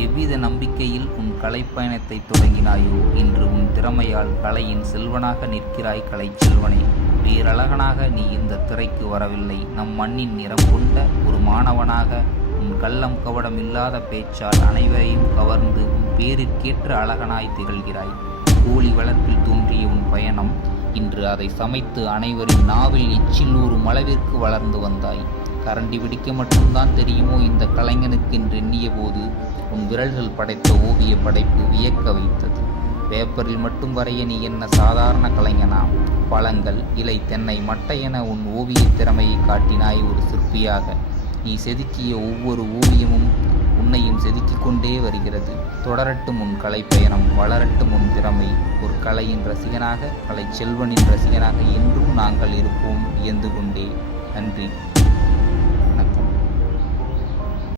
எவ்வித நம்பிக்கையில் உன் கலைப்பயணத்தை தொடங்கினாயோ, இன்று உன் திறமையால் கலையின் செல்வனாக நிற்கிறாய். கலைச்செல்வனே, பேரழகனாக நீ இந்த திரைக்கு வரவில்லை. நம் மண்ணின் நிறம் கொண்ட ஒரு மாணவனாக உன் கள்ளம் கவடம் இல்லாத பேச்சால் அனைவரையும் கவர்ந்து உன் பேரிற்கேற்ற அழகனாய் திகழ்கிறாய். கோழி வளர்ப்பில் தோன்றிய உன் பயணம் இன்று அதை சமைத்து அனைவரின் நாவில் எச்சில் ஊறும் அளவிற்கு வளர்ந்து வந்தாய். கரண்டி பிடிக்க மட்டும்தான் தெரியுமோ இந்த கலைஞனுக்கு என்று எண்ணிய போது உன் விரல்கள் படைத்த ஓவிய படைப்பு வியக்க வைத்தது. பேப்பரில் மட்டும் வரைய நீ என்ன சாதாரண கலைஞனா? பழங்கள், இலை, தென்னை, மட்டை என உன் ஓவிய திறமையை காட்டினாய் ஒரு சிற்பியாக. நீ செதுக்கிய ஒவ்வொரு ஓவியமும் உன்னையும் செதுக்கிக் கொண்டே வருகிறது. தொடரட்டும் உன் கலை பயணம், வளரட்டும் உன் திறமை. ஒரு கலையின் ரசிகனாக, கலை செல்வனின் ரசிகனாக என்றும் நாங்கள் இருப்போம் வியந்து கொண்டே. நன்றி.